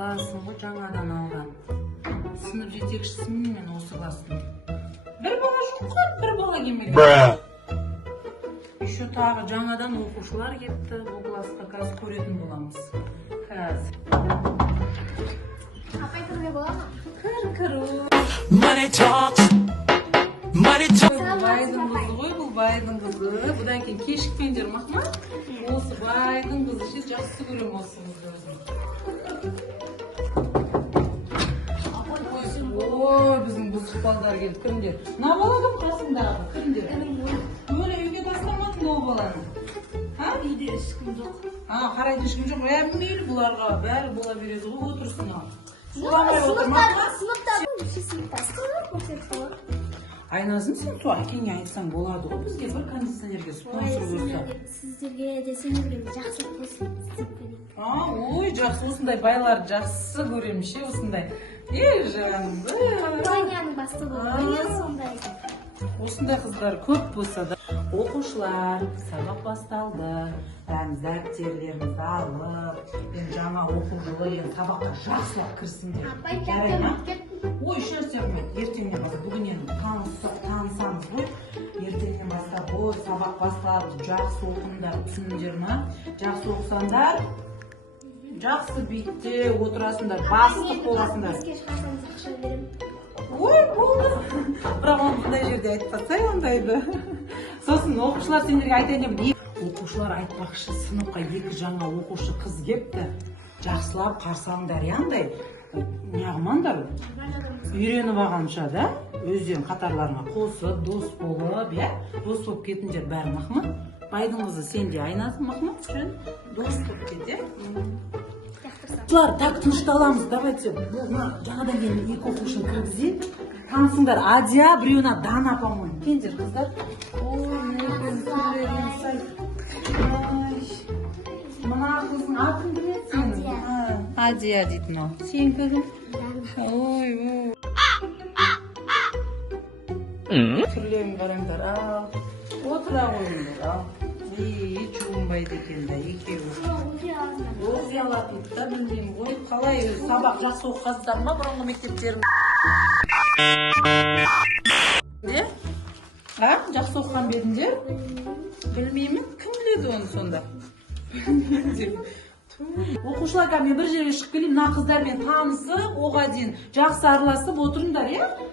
классың ғой жаңадан алған. Сынып жетекшісімін мен осы класстың. Bir bala жоқ қой, bir bala келмеген. Еще тағы жаңадан оқушылар кетті. Бұл классқа қазір көретін боламыз. Қазір. Апай кіруге бола ма? Кір. Money talks. Money talks. Байдың қызы ғой, бұл байдың қызы. Бұдан кейін кешікпеңдер, мақма. Осы байдың қызы ше жақсы көрем осы қызды өзім. Ой, біздің бұзық балдар келді, кіріңдер. На баладың қасындағы, кіріңдер. Өлі үйге тастамадың ол баланы. Үйде ешкім жоқ. Қарайды ешкім жоқ. Мейлі бұларға бәрі бола береді ғой, отырсын ал. Сұламай отырмаққа. Сыныптар. Айнасын сен туа әкеңе айтсаң болады ғой, бізге бір кондиционерге спонсор болса. Сіздерге десеңіздер жақсылық болсын. Ой, жақсы, осындай байлар жақсы көрем ше, осындай. Жанды. Данияның бастығы сондай. Осындай қыздар көп болса да. Оқушылар, сабақ басталды. Бәріміз дәптерлерімізді алып, жаңа оқу жылы сабаққа жақсылап кірсіңдер. Жарай ма? Ой, шерсермет, ертеңнен бастап, бүгінен танысамыз ғой. Ертеңнен бастап, сабақ басталды, жақсы оқыңдар, түсіндіңдер ма? Жақсы оқысаңдар, жақсы биікте отырасыңдар, бастық боласыңдар. Бізге шықсаңыз ақша берем. Ой, болды. Бірақ оны бұндай жерде айтпасай ондайды. Сосын оқушылар сендерге айтайын. Оқушылар айтпақшы, сыныпқа 2 жаңа оқушы қыз кепті. Жақсылап қарсаңдар, яңдай. Неғымандар? Үйреніп алғанша да, өздерің қатарларына қосып, дос болып, дос болып кетіңдер бәрі, мақма. Байдың қызы сен де айнасың, мақма. Дос болып кете. Бұлар так тынышталамыз, давайте. Жаңадан кейін 2 оқушыны кіргізейік. Танысыңдар, Адия, біреуіне Дана, по-моему. Кендер қыздар. Ой, нәкін сүреген сай. Мына қыздың атын білесің? Адия дейтін ол. Сен кігім? Ой. Түрлерін қараңдар, ал. Отыра қойыңдар, ал. Жуынбайды екен да, екеуі. Оқи алатын да білмеймін ғой. Қалай сабақ жақсы оқығансыздар ма бұрынғы мектептерін? Жақсы оқыған бедіңдер? Білмеймін, кім біледі оны сонда? Оқушыларға мен бір жерге шығып келейін, мына қыздармен танысып, оға дейін жақсы араласып отырыңдар,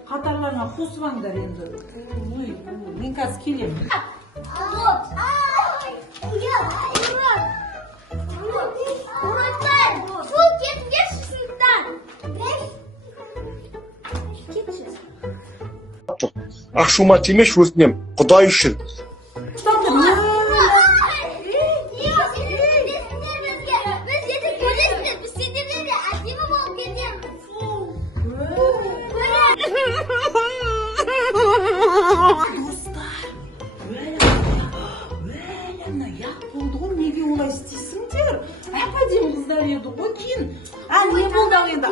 қатарларына қосылыңдар енді. Мен қазір келемін. Ақшума тимеш өтінем, Құдай үшін. Неге олай істейсіңдер? Әдемі қыздар еді ғой кейін. Не болды енді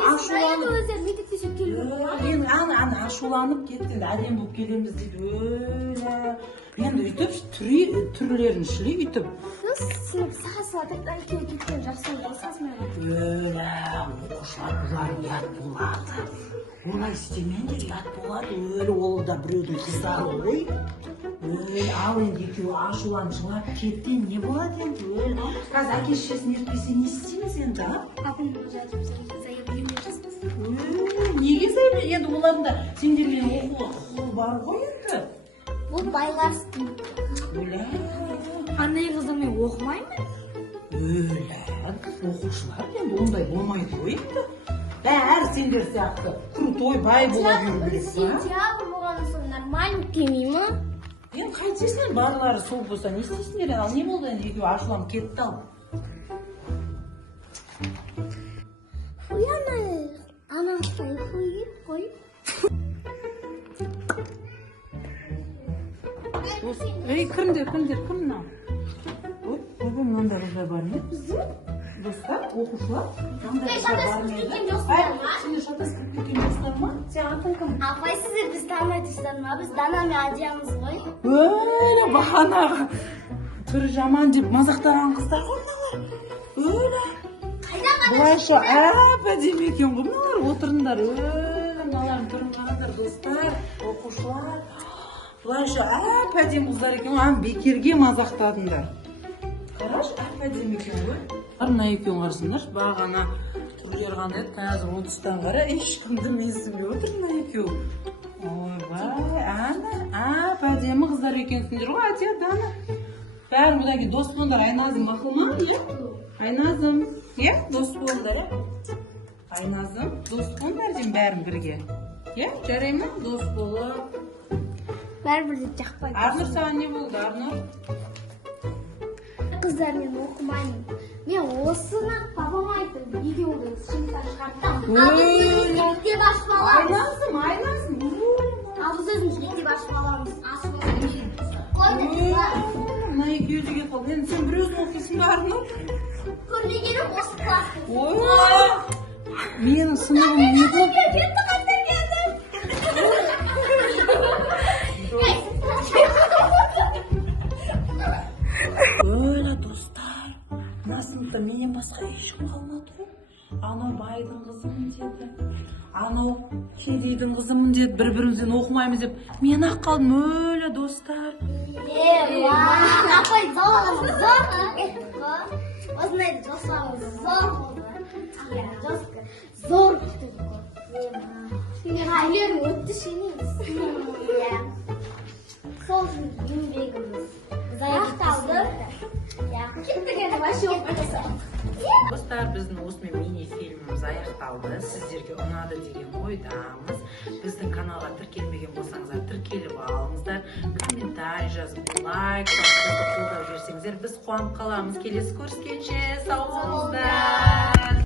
ашуланып кетті. Әдем болып келеміз дейді. Енді үйтіп түрлерін шілей үйтіп. Сынып саға-саға кеткен жақсы болсасың. Оқушылар бұлар ұят болады. Олай істемеңдер, ұят болады. Ол да біреудің қыздары ғой. Ал енді екеуі ашулан жылап кеткен не болады енді? Қазір әке-шешесін ертпесе не істейміз енді? Апым жатып заявление жазбасын. Неге заявление? Енді олардың да сендермен оқуға құқығы бар ғой енді. Бұл байларсың. Қандай қыздармен оқымаймын? Оқушылар енді ондай болмайды ғой енді. Бәрі сендер сияқты крутой бай бола беру керек. Сентябрь болғаны соң нормально келмей ма? Енді қайтесіңдер, барлары сол болса, не істейсіңдер? Ал не болды енді екеуі ашуланып кетті ал. Анастай қойып. Кімдер, кім мынау? Бүгін мынандай қыздар бар ма бізде? Достар, оқушылар? Мынандай қыздар бар ма еді? Сендер шатас кіріп кеткен жоқсыздар ма? Сен атын кім? Апай, сіздер біз танымайтынсыздар ма? Біз Дана мен Адиямыз ғой. Бағанағы түрі жаман деп мазақтаған қыздар ғой мыналар. Бұлайша әп әдемі екен ғой. Мыналар отырыңдар. Мыналардың түрін қараңдар достар, оқушылар. Бұлайша әп әдемі қыздар екен ғой. Бекерге мазақтадыңдар. Қараш, әп әдемі екен ғой. Мына екеуін қарасыңдаршы, бағана түрлері қандай еді, қазір оны тұстан қара, ешкімді менсінбей отыр мына екеу. Ойбай, ана, әп әдемі қыздар екенсіңдер ғой, Атия, Дана. Бәрі бұдан кейін дос болыңдар, Айназым мақұл ма? Айназым, дос болыңдар, Айназым, дос болыңдар деймін бәрін бірге. Жарай ма? Дос болып. Бәрібір жақпайды. Арнұр, саған не болды, Арнұр? Қыздар, мен оқымаймын. Мен осыны папама айттым, видеоды шыңдар шығарттым. Ал біз өзіміз мектеп ашып аламыз. Айназым. Ал біз өзіміз мектеп ашып аламыз. Қойды. Мына екеуі де кетіп қалды. Енді сен бір өзің оқисың ба, Арнұр? Көрмегенім осы класс. Менің сыныбым не болды? Достар, мына сыныпта менен басқа ешкім қалмады ғой. Анау байдың қызымын деді, анау кедейдің қызымын деді, бір-бірімізден оқымаймыз деп. Мен ақ қалдым, өлі достар. Апай, зор. Осындай достарымыз зор болды. Зор күтіп қой. Айлерің өтті шенеміз. Сол үшін еңбегіміз аяқталды. Кеттік енді вообще оқымайсың. Достар, біздің осымен мини-фильміміз аяқталды. Сіздерге ұнады деген ойдамыз. Біздің каналға тіркелмеген болсаңыздар, тіркеліп алыңыздар. Комментарий жазып, лайк басып, қолдап жіберсеңіздер, біз қуанып қаламыз. Келесі көріскенше.